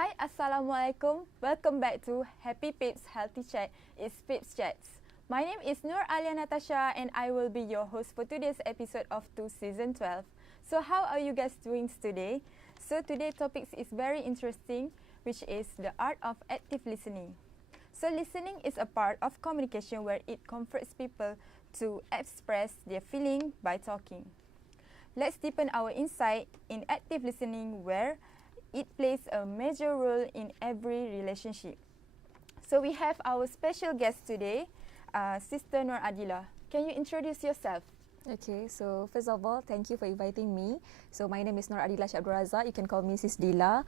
Hi, Assalamualaikum. Welcome back to Happy Peeps Healthy Chat. It's Peeps Chats. My name is Nur Alia Natasha and I will be your host for today's episode of Season 12. So how are you guys doing today? So today's topic is very interesting, which is the art of active listening. So listening is a part of communication where it comforts people to express their feeling by talking. Let's deepen our insight in active listening where it plays a major role in every relationship. So we have our special guest today, Sister Nur Adila. Can you introduce yourself? Okay, so first of all, thank you for inviting me. So my name is Nur Adila 𝗓𝐵𝐵𝐻𝐵𝐻. You can call me Sis Dila.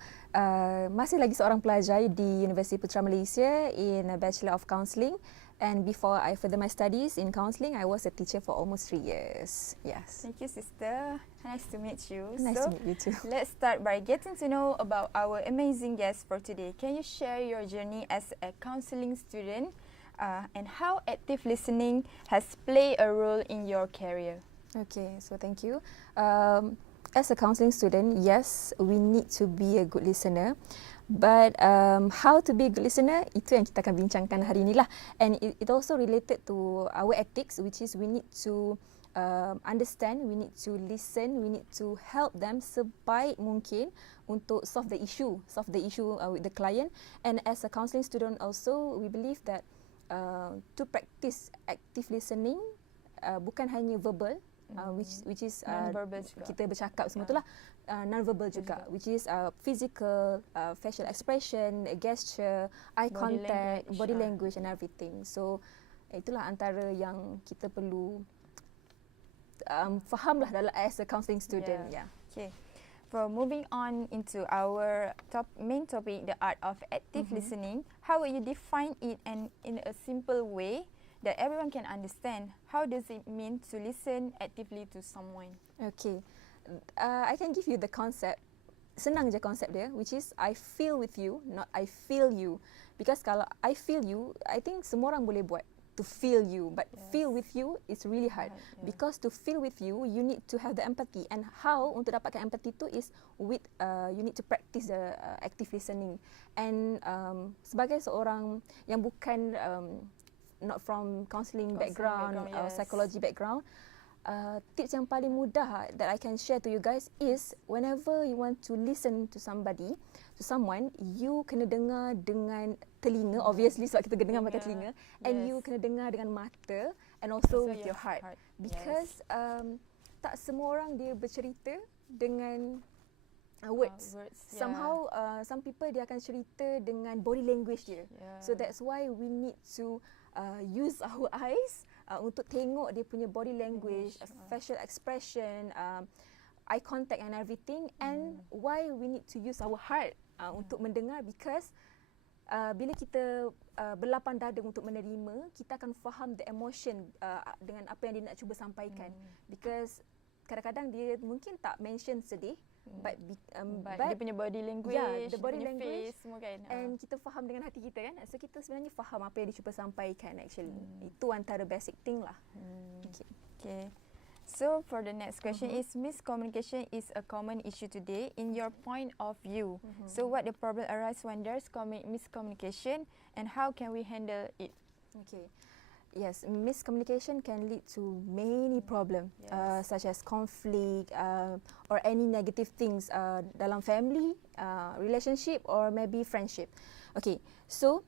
Masih lagi seorang pelajar di Universiti Putra Malaysia in a Bachelor of Counselling. And before I further my studies in counselling, I was a teacher for almost 3 years. Yes. Thank you, sister. Nice to meet you. Nice to meet you too. Let's start by getting to know about our amazing guest for today. Can you share your journey as a counselling student and how active listening has played a role in your career? Okay, so thank you. As a counselling student, yes, we need to be a good listener. But how to be a good listener, itu yang kita akan bincangkan hari ini lah. And it also related to our ethics, which is we need to understand, we need to listen, we need to help them sebaik mungkin untuk solve the issue with the client. And as a counselling student also, we believe that to practice active listening, bukan hanya verbal, which is kita bercakap semua itulah, non-verbal juga, which is physical, facial expression, gesture, eye contact, body language and everything. So itulah antara yang kita perlu fahamlah dalam as a counselling student. Yeah. Okay. For moving on into our main topic, the art of active listening, how will you define it and in a simple way that everyone can understand? How does it mean to listen actively to someone? Okay. I can give you the concept. Senang je konsep dia, which is I feel with you, not I feel you. Because kalau I feel you, I think semua orang boleh buat. To feel you, but feel with you is really hard. Because to feel with you, you need to have the empathy. And how untuk dapatkan empathy tu is with you need to practice the active listening. And sebagai seorang yang bukan not from counselling background or psychology background, tips yang paling mudah that I can share to you guys is whenever you want to listen to somebody, to someone, you kena dengar dengan telinga, obviously sebab kita dengar pakai telinga, and you kena dengar dengan mata and also with your heart. Because tak semua orang dia bercerita dengan words. Somehow some people dia akan cerita dengan body language dia. So that's why we need to use our eyes untuk tengok dia punya body language, facial expression, eye contact and everything. And why we need to use our heart untuk mendengar, because bila kita berlapang dada untuk menerima, kita akan faham the emotion dengan apa yang dia nak cuba sampaikan. Because kadang-kadang dia mungkin tak mention sedih, but dia punya body language, the body language, face semua kan. And kita faham dengan hati kita kan. So kita sebenarnya faham apa yang dia cuba sampaikan actually. Itu antara basic thing lah. Okay. So for the next question is, miscommunication is a common issue today in your point of view. So what the problem arises when there's miscommunication and how can we handle it? Okay. Yes, miscommunication can lead to many problems, such as conflict or any negative things dalam family, relationship or maybe friendship. Okay, so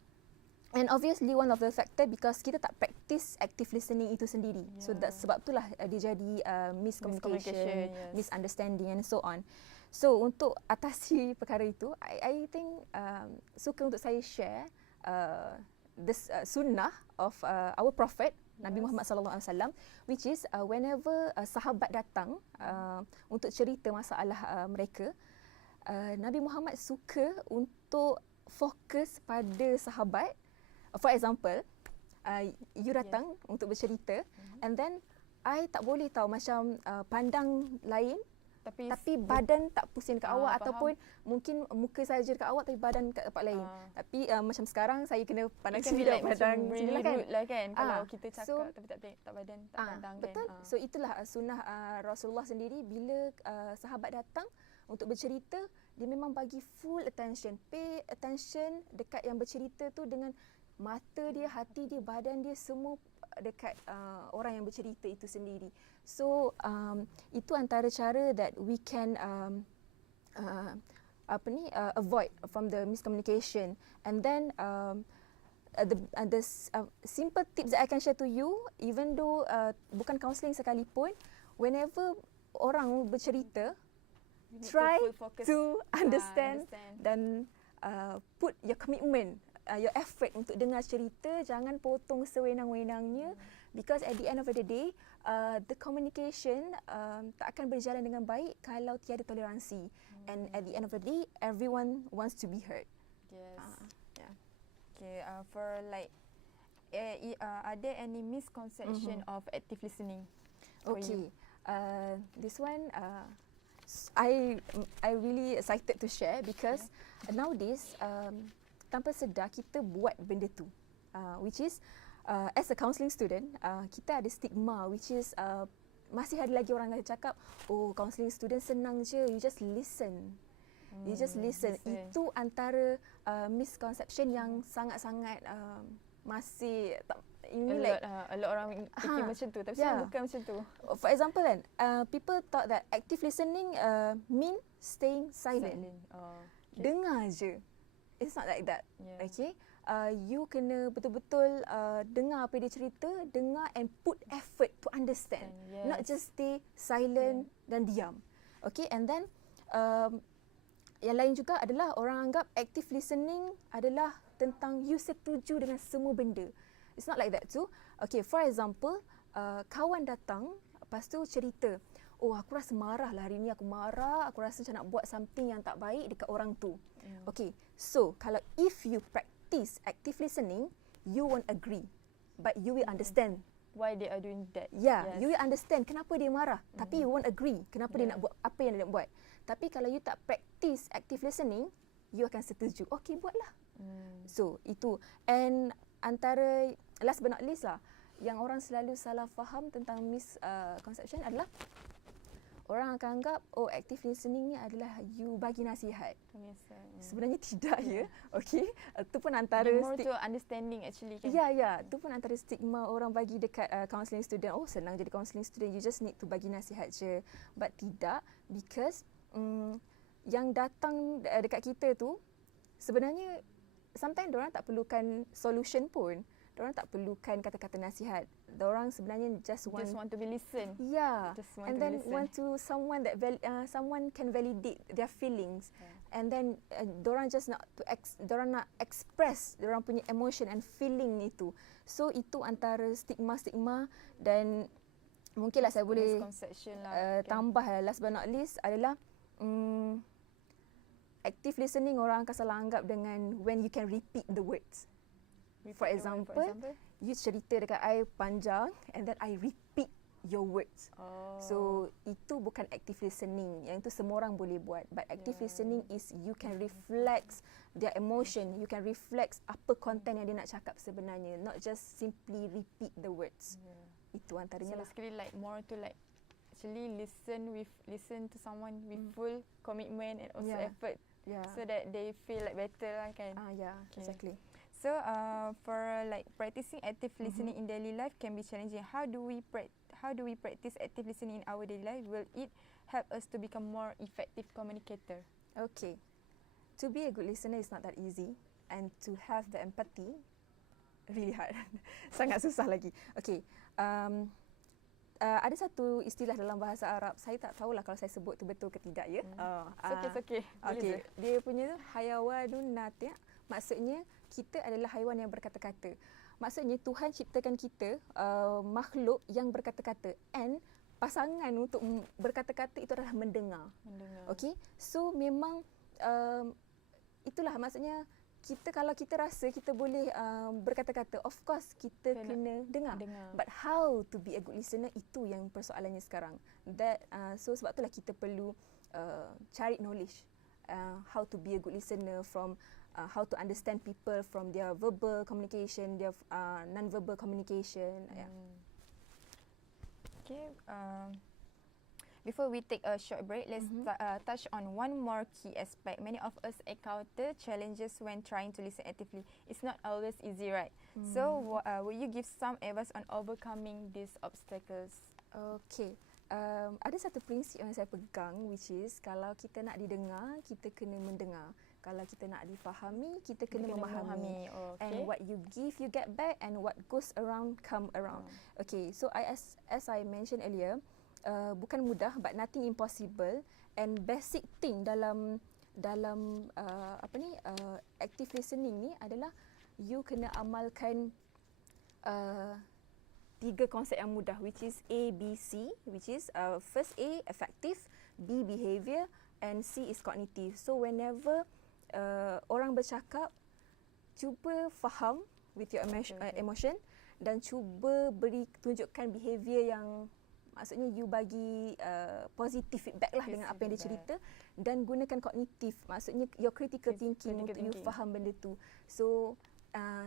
and obviously one of the factor because kita tak practice active listening itu sendiri. So that's sebab itulah dia jadi miscommunication, misunderstanding and so on. So untuk atasi perkara itu, I think suka untuk saya share this sunnah of our Prophet Nabi Muhammad sallallahu alaihi wasallam, which is whenever sahabat datang untuk cerita masalah mereka, Nabi Muhammad suka untuk fokus pada sahabat. For example, you datang untuk bercerita, and then I tak boleh tahu macam pandang lain, tapi badan tak pusing dekat awak, ataupun mungkin muka saja dekat awak tapi badan dekat tempat lain. Tapi macam sekarang saya kena pandang sini dekat badan sini lah kan. Kalau kita cakap tapi tak badan, tak pandang betul. kan. So itulah sunnah Rasulullah sendiri, bila sahabat datang untuk bercerita, dia memang bagi full attention. Pay attention dekat yang bercerita tu dengan mata dia, hati dia, badan dia, semua dekat orang yang bercerita itu sendiri. So itu antara cara that we can avoid from the miscommunication. And then the simple tips that I can share to you, even though bukan counselling sekalipun, whenever orang bercerita, try to understand dan put your commitment, your effort untuk dengar cerita. Jangan potong sewenang-wenangnya, because at the end of the day, the communication tak akan berjalan dengan baik kalau tiada toleransi. And at the end of the day, everyone wants to be heard. Yes. Okay, for like, are there any misconception of active listening? Okay, this one I really excited to share, because nowadays tanpa sedar kita buat benda tu, which is as a counselling student, kita ada stigma, which is masih ada lagi orang yang cakap, oh, counselling student senang je, you just listen. You just listen. Itu antara misconception yang sangat-sangat masih tak, ini a lot orang fikir macam tu, tapi sebenarnya bukan macam tu. For example kan, people thought that active listening mean staying silent. Dengar je. It's not like that. Okay? You kena betul-betul dengar apa dia cerita, dengar and put effort to understand. Not just stay silent dan diam. Okay? And then yang lain juga adalah orang anggap active listening adalah tentang you setuju dengan semua benda. It's not like that too. Okay, for example, kawan datang, lepas tu cerita, oh, aku rasa marah lah hari ni, aku marah, aku rasa macam nak buat something yang tak baik dekat orang tu. Okay, so kalau if you practice active listening, you won't agree, but you will understand why they are doing that. You will understand kenapa dia marah, tapi you won't agree kenapa dia nak buat apa yang dia nak buat. Tapi kalau you tak practice active listening, you akan setuju. Okay, buatlah. So, itu. And antara, last but not least lah, yang orang selalu salah faham tentang misconception adalah orang akan anggap, oh, active listening ni adalah you bagi nasihat. Sebenarnya tidak, ya. Okay. Itu pun antara more to understanding actually kan. Itu pun antara stigma orang bagi dekat counselling student. Oh, senang jadi counselling student, you just need to bagi nasihat je. But tidak, because yang datang dekat kita tu sebenarnya sometimes diorang tak perlukan solution pun. Diorang tak perlukan kata-kata nasihat. Diorang sebenarnya just want to be listened. And then want to someone that someone can validate their feelings. And then diorang just nak to diorang nak express diorang punya emotion and feeling itu. So itu antara stigma-stigma. Dan mungkinlah saya boleh tambah last but not least adalah active listening orang akan salah anggap dengan when you can repeat the words. For example, you cerita dekat I panjang and then I repeat your words. So itu bukan active listening. Yang itu semua orang boleh buat. But active listening is you can reflect their emotion. You can reflect apa konten yang dia nak cakap sebenarnya. Not just simply repeat the words. Itu antaranya lah. So basically like more to like actually listen to someone with full commitment and also effort. So that they feel like better lah kan. Exactly. So for like practicing active listening in daily life can be challenging. How do we practice active listening in our daily life? Will it help us to become more effective communicator? Okay. To be a good listener is not that easy, and to have the empathy really hard. Sangat susah lagi. Okay. Ada satu istilah dalam bahasa Arab, saya tak tahulah kalau saya sebut tu betul ke tidak, ya. Okay. Dia punya tu hayawanun nati'. Maksudnya kita adalah haiwan yang berkata-kata. Maksudnya Tuhan ciptakan kita makhluk yang berkata-kata, and pasangan untuk berkata-kata itu adalah mendengar. Okay? So memang itulah maksudnya kita, kalau kita rasa kita boleh berkata-kata, of course kita kena dengar. But how to be a good listener, itu yang persoalannya sekarang. So sebab itulah kita perlu cari knowledge how to be a good listener, from how to understand people from their verbal communication, their non-verbal communication. Okay. Before we take a short break, let's touch on one more key aspect. Many of us encounter challenges when trying to listen actively. It's not always easy, right? So, will you give some advice on overcoming these obstacles? Okay. Ada satu prinsip yang saya pegang, which is kalau kita nak didengar, kita kena mendengar. Kalau kita nak difahami, kita kena memahami. And what you give, you get back, and what goes around, come around. Okay, so as I mentioned earlier, bukan mudah, but nothing impossible. And basic thing dalam active listening ni adalah you kena amalkan 3 konsep yang mudah, which is A, B, C, which is first A, effective, B, behavior, and C is cognitive. So whenever orang bercakap, cuba faham with your emotion dan cuba tunjukkan behavior yang maksudnya you bagi positive feedback lah dengan apa yang dia cerita, dan gunakan kognitif, maksudnya your critical thinking untuk you faham benda tu. So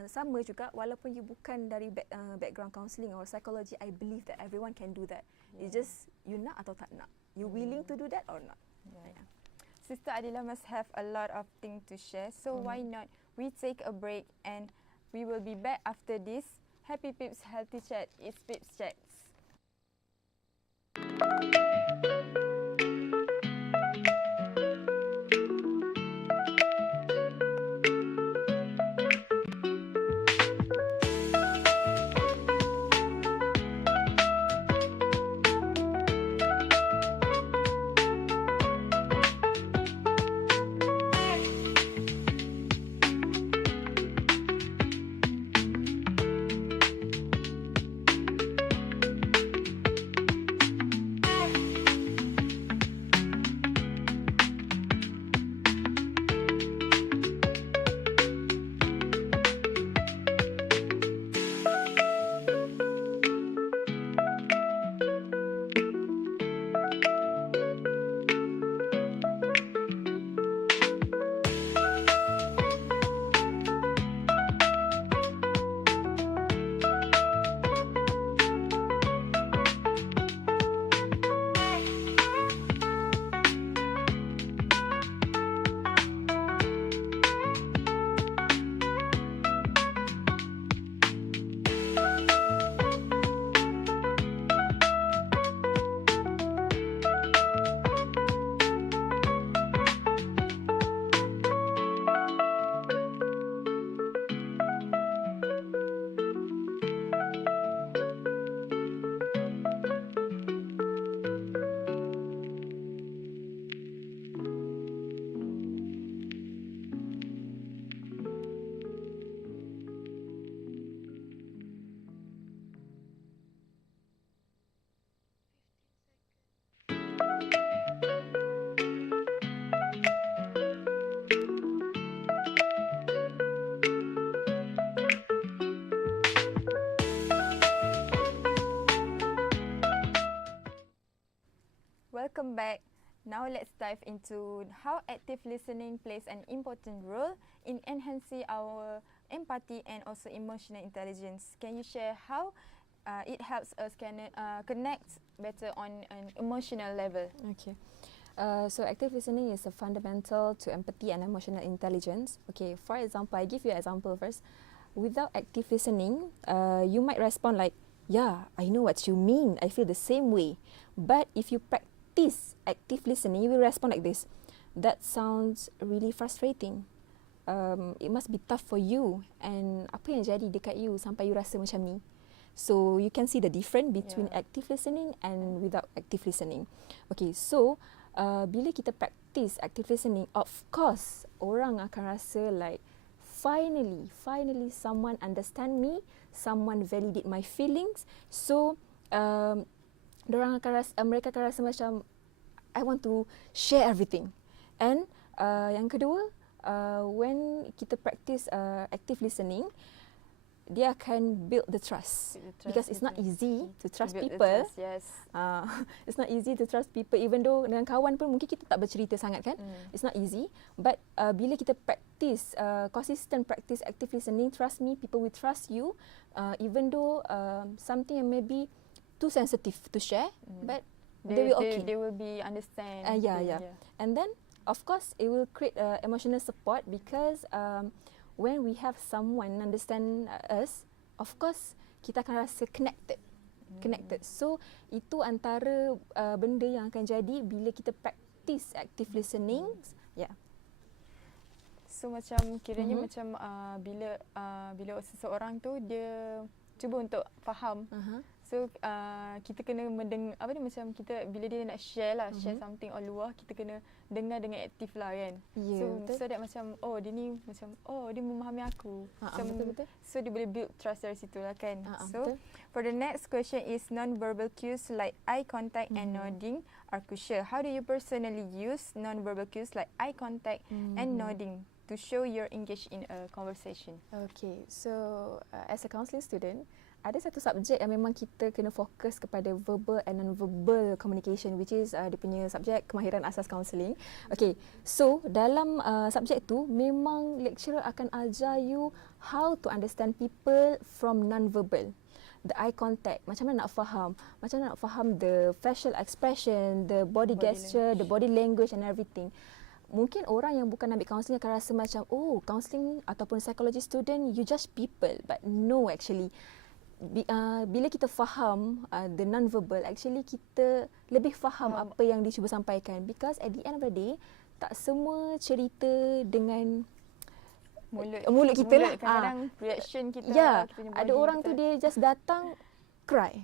sama juga, walaupun you bukan dari background counselling or psychology, I believe that everyone can do that. It's just you nak atau tak nak. You willing to do that or not? Sister Adila must have a lot of things to share, so why not we take a break and we will be back after this. Happy Peeps Healthy Chat. It's Peeps Chats. Welcome back. Now let's dive into how active listening plays an important role in enhancing our empathy and also emotional intelligence. Can you share how it helps us connect better on an emotional level? Okay. So active listening is a fundamental to empathy and emotional intelligence. Okay, for example, I give you an example first. Without active listening, you might respond like, yeah, I know what you mean. I feel the same way. But if you practice active listening, you will respond like this. That sounds really frustrating. It must be tough for you. And apa yang jadi dekat you sampai you rasa macam ni? So you can see the difference between active listening and without active listening. Okay, so bila kita practice active listening, of course, orang akan rasa like, finally someone understand me, someone validate my feelings. So mereka akan rasa macam I want to share everything. And yang kedua, when kita practice active listening, dia akan build the trust, because it's not easy to trust people. It's not easy to trust people, even though dengan kawan pun mungkin kita tak bercerita sangat kan. It's not easy, but bila kita practice consistent practice active listening, trust me, people will trust you, even though something yang maybe too sensitive to share, but they will okay. They will be understand. Yeah. And then of course it will create emotional support because when we have someone understand us, of course kita akan rasa connected. So itu antara benda yang akan jadi bila kita practice active listening. Yeah. So macam kiranya macam bila seseorang tu dia cuba untuk faham. So kita kena mendengar macam kita bila dia nak share something on luar, kita kena dengar dengan aktif lah kan. So that macam dia ni macam dia memahami aku. Betul. So dia boleh build trust dari situ lah kan. So betul. For the next question is non-verbal cues like eye contact and nodding are crucial. How do you personally use non-verbal cues like eye contact and nodding to show you're engaged in a conversation? Okay, so as a counselling student, ada satu subjek yang memang kita kena fokus kepada verbal and non-verbal communication, which is dia punya subjek kemahiran asas counselling. Okay, so dalam subjek tu memang lecturer akan ajar you how to understand people from non-verbal. The eye contact, macam mana nak faham the facial expression, the body gesture, the body language and everything. Mungkin orang yang bukan ambil counselling akan rasa macam counselling ataupun psychology student you judge people, but no actually. Bila kita faham the non-verbal, actually kita lebih faham apa yang dia cuba sampaikan, because at the end of the day tak semua cerita dengan mulut kita lah. Kadang-kadang reaction kita. Ada orang tu dia just datang cry.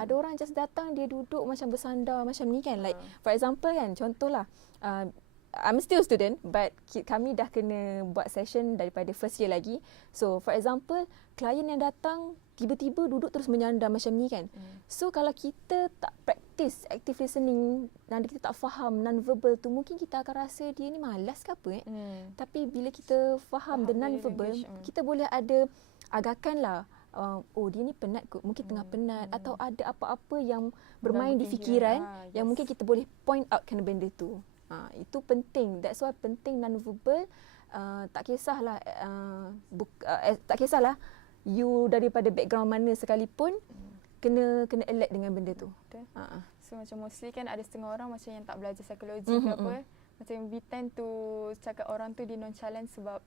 Ada orang just datang dia duduk macam bersandar macam ni kan. Like for example kan, contohlah I'm still student but kami dah kena buat session daripada first year lagi. So for example, klien yang datang tiba-tiba duduk terus menyandar macam ni kan. So kalau kita tak practice active listening dan kita tak faham non-verbal tu, mungkin kita akan rasa dia ni malas ke apa Tapi bila kita faham the non-verbal, kita boleh ada agakan lah. Dia ni penat kot, mungkin tengah penat atau ada apa-apa yang bermain di fikiran yang mungkin kita boleh point out kan benda tu. Itu penting. That's why penting non-verbal. Tak kisahlah tak kisahlah you daripada background mana sekalipun, kena alert dengan benda tu. So macam mostly kan ada setengah orang macam yang tak belajar psikologi ke apa, macam we tend to cakap orang tu dia nonchalant sebab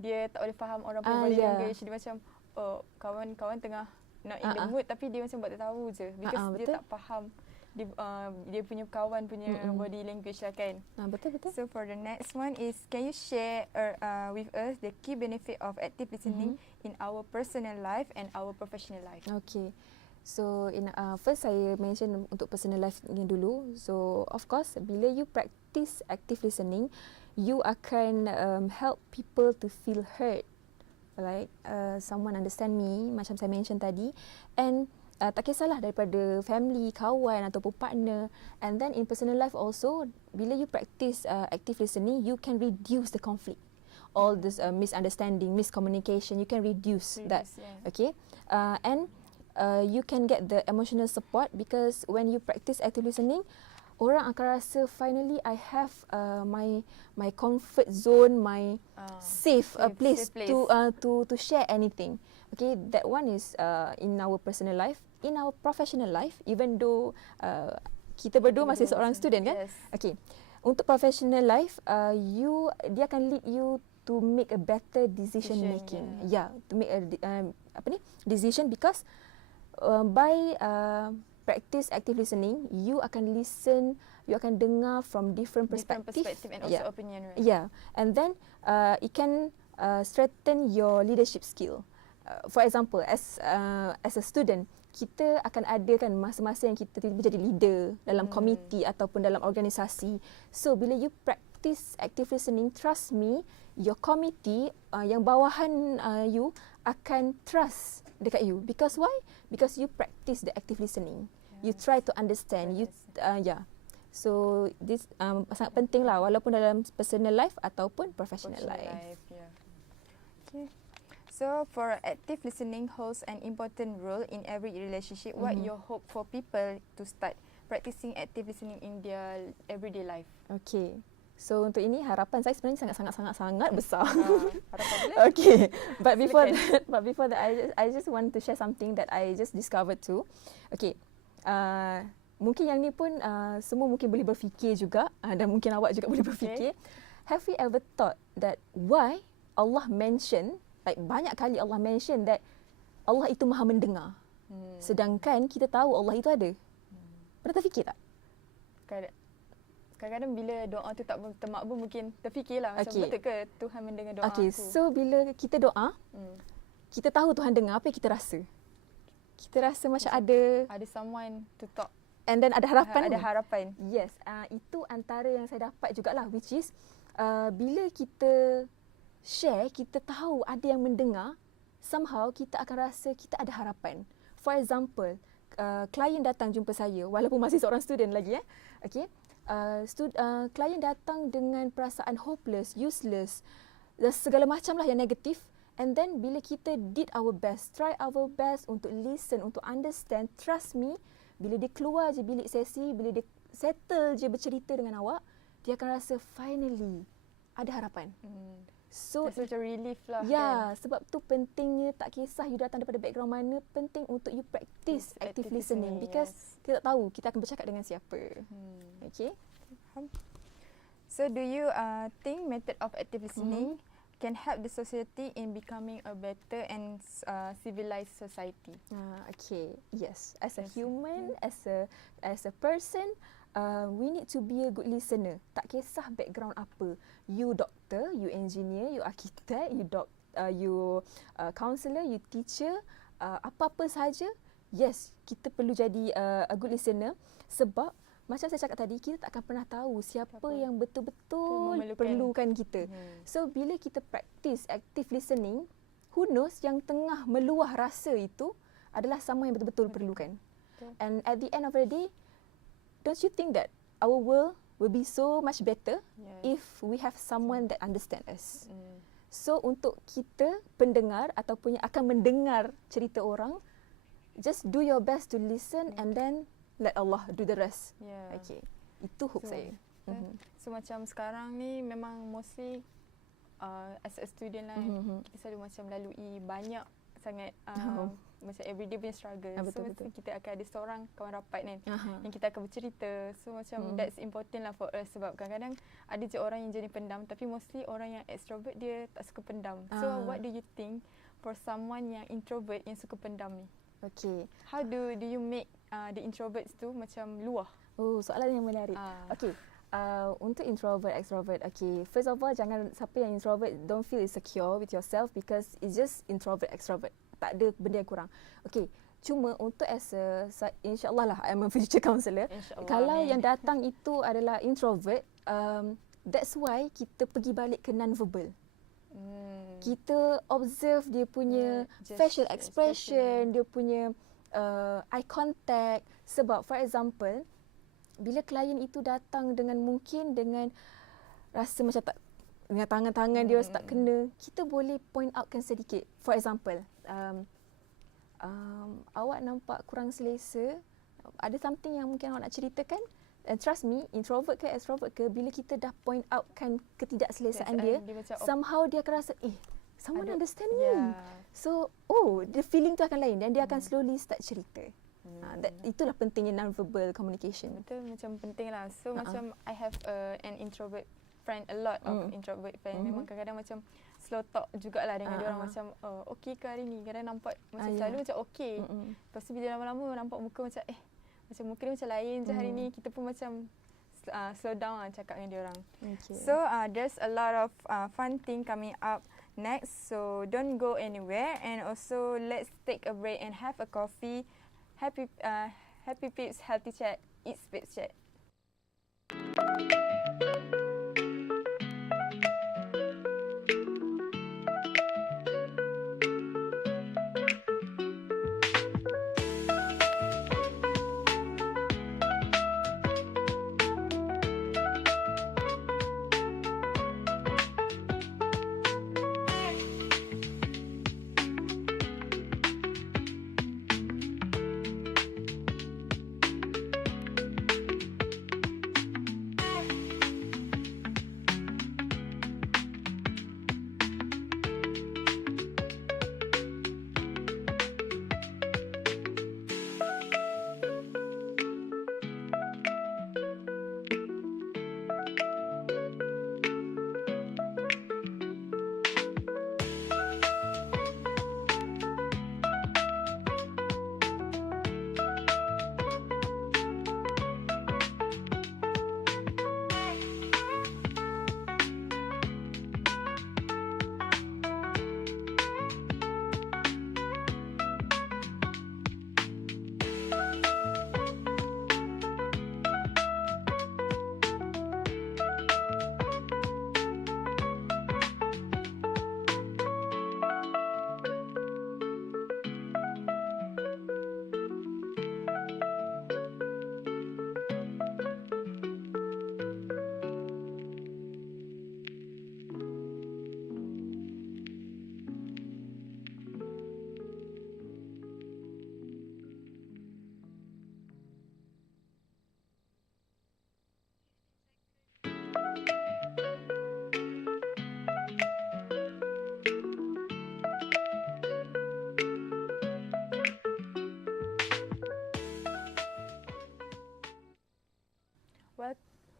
dia tak boleh faham orang punya body language. Dia macam kawan-kawan tengah not in the mood tapi dia macam buat tak tahu je because dia tak faham dia punya kawan punya body language lah kan. Betul. So for the next one is, can you share with us the key benefit of active listening in our personal life and our professional life? Okay. So first saya mention untuk personal life ni dulu. So of course bila you practice active listening, you akan help people to feel heard. Like someone understand me macam saya mention tadi, and tak kisahlah daripada family, kawan ataupun partner. And then in personal life also, bila you practice active listening, you can reduce the conflict. All this misunderstanding, miscommunication, you can reduce that. Okay, and you can get the emotional support because when you practice active listening, orang akan rasa finally I have my comfort zone, my safe place to share anything. Okay, that one is in our personal life. In our professional life, even though kita berdua masih seorang student kan? Okay, untuk professional life, dia akan lead you to make a better decision making. To make a decision because by practice active listening, you akan listen, you akan dengar from different perspective and also opinion, right? And then it can strengthen your leadership skill. For example, as a student, kita akan adakan masa-masa yang kita tiba-tiba jadi leader dalam komiti ataupun dalam organisasi. So bila you practice active listening, trust me, your committee yang bawahan you akan trust dekat you. Because why? Because you practice the active listening. You try to understand. So this sangat penting lah, walaupun dalam personal life ataupun professional life. Okay. So for active listening holds an important role in every relationship. What your hope for people to start practicing active listening in their everyday life? Okay. So untuk ini harapan saya sebenarnya sangat besar. Harapan boleh? Okay. But before that, I just want to share something that I just discovered too. Okay. mungkin yang ni pun semua mungkin boleh berfikir juga dan mungkin awak juga boleh berfikir. Have you ever thought that why Allah mention, like banyak kali Allah mention that Allah itu maha mendengar. Sedangkan kita tahu Allah itu ada. Pernah terfikir tak? Kadang-kadang bila doa tu tak termakbul mungkin terfikirlah macam betul ke Tuhan mendengar doa aku. So bila kita doa, kita tahu Tuhan dengar, apa yang kita rasa? Kita rasa macam ada someone to talk. And then ada harapan. Ada harapan. Yes, itu antara yang saya dapat jugalah, which is bila kita share, kita tahu ada yang mendengar, somehow kita akan rasa kita ada harapan. For example, klien datang jumpa saya, walaupun masih seorang student lagi. Klien datang dengan perasaan hopeless, useless, segala macam lah yang negatif. And then bila kita did our best, try our best untuk listen, untuk understand, trust me, bila dia keluar je bilik sesi, bila dia settle je bercerita dengan awak, dia akan rasa finally ada harapan. So it's such a relief lah. Ya, sebab tu pentingnya, tak kisah you datang daripada background mana, penting untuk you practice active listening because kita tak tahu kita akan bercakap dengan siapa. Okay. So do you think method of active listening can help the society in becoming a better and civilized society? Okay, yes. As a human, as a person, we need to be a good listener. Tak kisah background apa. You doctor, you engineer, you architect, you counselor, you teacher, apa-apa sahaja. Yes, kita perlu jadi a good listener sebab macam saya cakap tadi, kita tak akan pernah tahu siapa yang betul-betul perlukan kita. So, bila kita practice active listening, who knows yang tengah meluah rasa itu adalah sama yang betul-betul perlukan. And at the end of the day, don't you think that our world will be so much better if we have someone that understand us? So, untuk kita pendengar ataupun yang akan mendengar cerita orang, just do your best to listen and then let Allah do the rest. Okay. Itu hope saya. So macam sekarang ni memang mostly as a student lah, kita selalu macam lalui banyak sangat macam everyday punya struggle. Betul. Kita akan ada seorang kawan rapat kan yang kita akan bercerita. So macam that's important lah for us sebab kadang-kadang ada je orang yang jadi pendam tapi mostly orang yang extrovert dia tak suka pendam. So what do you think for someone yang introvert yang suka pendam ni? Okay. How do you make the introverts tu macam luah? Oh, soalan yang menarik. Okay. Untuk introvert, extrovert, okay. First of all, jangan siapa yang introvert don't feel insecure with yourself because it's just introvert, extrovert. Tak ada benda yang kurang. Okay. Cuma untuk insyaAllah lah, I'm a future counselor. Kalau yang datang itu adalah introvert, that's why kita pergi balik ke non-verbal. Kita observe dia punya facial expression, dia punya eye contact. Sebab for example, bila klien itu datang dengan mungkin dengan rasa macam tak, dengan tangan-tangan dia rasa tak kena, kita boleh point outkan sedikit. For example, awak nampak kurang selesa, ada something yang mungkin awak nak ceritakan. And trust me, introvert ke extrovert ke, bila kita dah point outkan ketidakselesaan dia somehow dia akan rasa, someone understand me. So, the feeling tu akan lain dan dia akan slowly start cerita. Itulah pentingnya non-verbal communication. Betul, macam penting lah. So, macam I have an introvert friend, a lot of introvert friend. Memang kadang-kadang macam slow talk jugalah dengan dia orang macam, okay ke hari ni? Kadang nampak macam selalu macam okay. Lepas tu bila lama-lama nampak muka macam, macam muka dia macam lain je hari ni. Kita pun macam slow down lah cakap dengan dia orang. So there's a lot of fun thing coming up next. So don't go anywhere. And also let's take a break and have a coffee. Happy Peeps, healthy chat. It's Peepschat.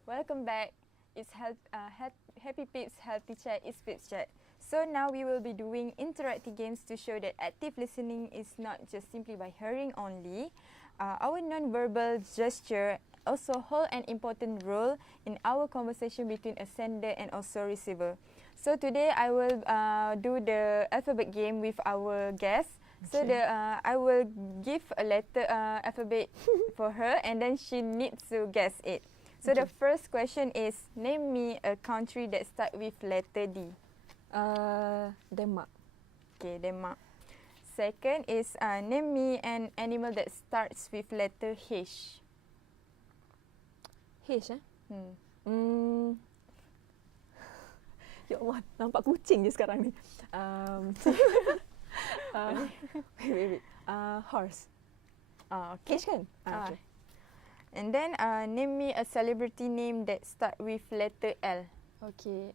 Welcome back. It's Happy Peeps Healthy Chat. It's Peepschat. So now we will be doing interactive games to show that active listening is not just simply by hearing only. Our non-verbal gesture also hold an important role in our conversation between a sender and also receiver. So today I will do the alphabet game with our guest. So I will give a letter alphabet for her, and then she needs to guess it. So the first question is, name me a country that starts with letter D. Denmark. Okay, Denmark. Second is, name me an animal that starts with letter H. H Ya Allah, nampak kucing je sekarang ni. Wait. Horse. Okay. H kan? Okay. And then name me a celebrity name that start with letter L. Okay,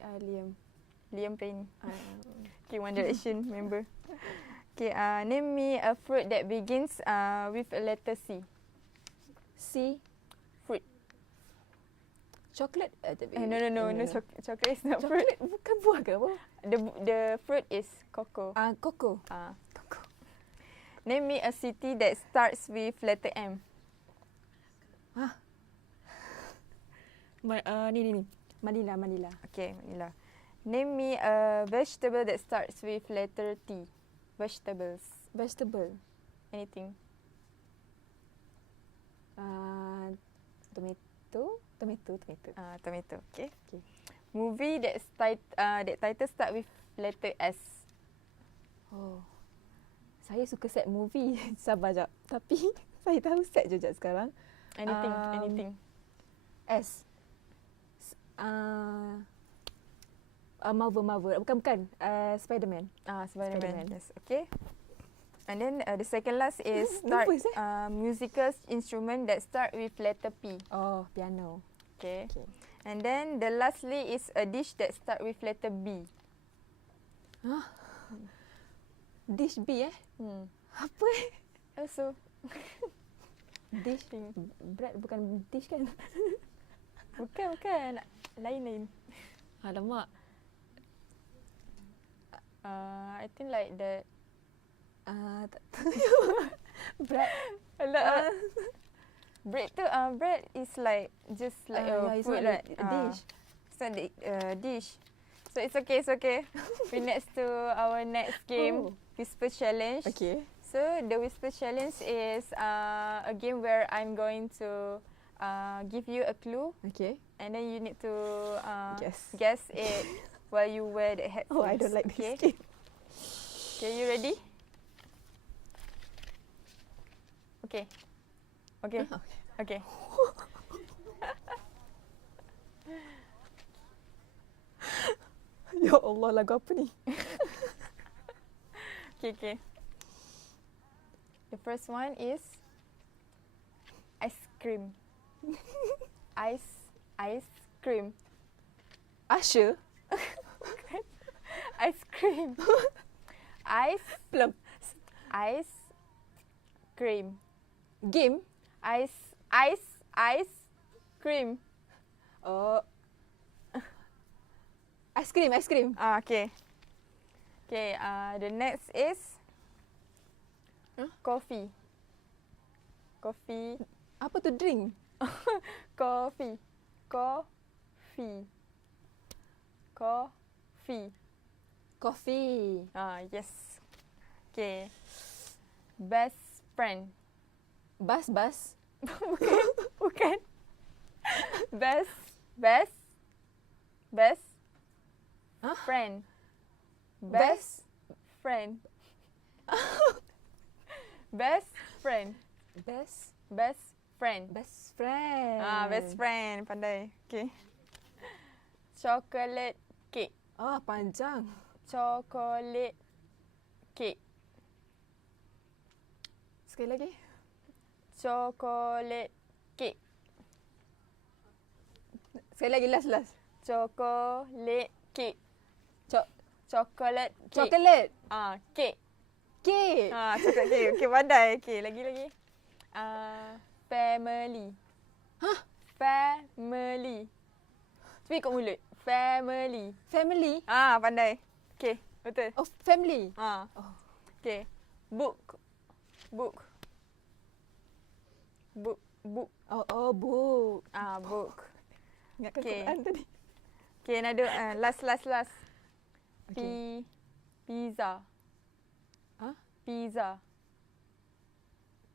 Liam Payne. Okay, One Direction member. Okay, name me a fruit that begins with a letter C. C. Fruit. Chocolate? No. Chocolate is not fruit. Bukan buah ke apa? The fruit is cocoa. Cocoa. Cocoa. Name me a city that starts with letter M. Ni. Manila. Okay, Manila. Name me a vegetable that starts with letter T. Vegetable. Anything. Tomato. Tomato. Okay. Movie that title start with letter S. Oh. Saya suka set movie. Sabar jap. Tapi saya tahu set je jap sekarang. Anything. S. Marvel. Bukan. Spider-Man. Spider-Man. Yes. Okay. And then the second last is musical instrument that start with letter P. Oh, piano. Okay. And then the lastly is a dish that start with letter B. Dish B Apa Also. Dish. Bread bukan dish kan? Bukan. Lain. Alamak. I think like that. Bread. Bread is like just like a food, right? Dish. It's not dish. So it's okay. We next to our next game, Whisper Challenge. Okay. So the Whisper Challenge is a game where I'm going to give you a clue. Okay. And then you need to guess it while you wear the headphones. Oh, I don't like this game. Okay, you ready? Okay. Ya Allah, lagu apa ni? Okay. The first one is ice cream. Ice cream. Usher. Ice cream. Plum. Ice cream. Game. Ice cream. Oh. Ice cream. Okay. The next is coffee. Apa tu drink? Coffee. Yes. Okay. Best friend. Bus. Bukan. Best friend. Best friend. Best friend. Pandai. Okay. Chocolate cake. Panjang. Chocolate cake. Sekali lagi. Chocolate cake. Sekali lagi, last. Chocolate cake. Chocolate cake. Chocolate. Cake. Cake. Chocolate cake. Okay, pandai. Okay, lagi. Family. Hah? Family. Speak kat mulut. Family. Family. Pandai. Okay, betul. Oh, family. Oh. Okay. Book. Book. Book. Book. Oh, book. Book. Ingatkan Okay. Quran tadi. Okay, another last. Okay. Pizza. Pizza.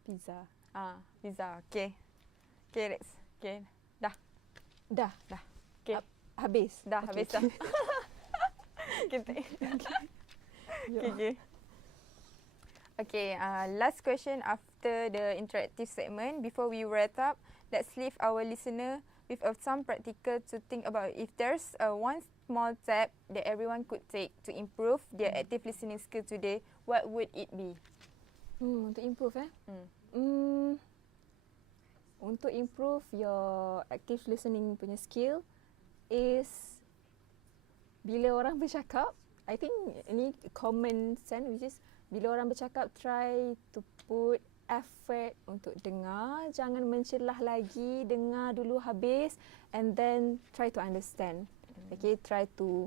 Pizza. Pizza. Okay. Okay, next. Okay. Dah. Okay. Habis. Dah, habis dah. Okay. Okay, last question after the interactive segment. Before we wrap up, let's leave our listener with some practical to think about. If there's one small step that everyone could take to improve their active listening skill today, what would it be? Untuk improve Untuk improve your active listening punya skill is bila orang bercakap, I think ini common sense, which is bila orang bercakap, try to put effort untuk dengar, jangan mencelah lagi, dengar dulu habis and then try to understand. Okay, try to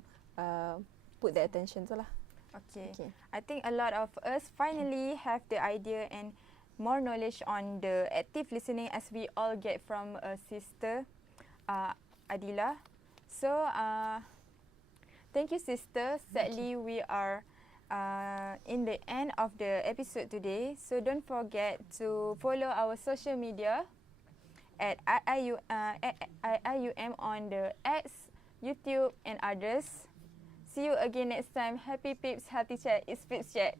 put the attention tu lah. Okay. I think a lot of us finally have the idea and more knowledge on the active listening as we all get from sister Adila. So, thank you, sister. Sadly, we are in the end of the episode today. So, don't forget to follow our social media at IIUM on the X, YouTube and others. See you again next time. Happy Peeps, healthy chat. It's Peepschat.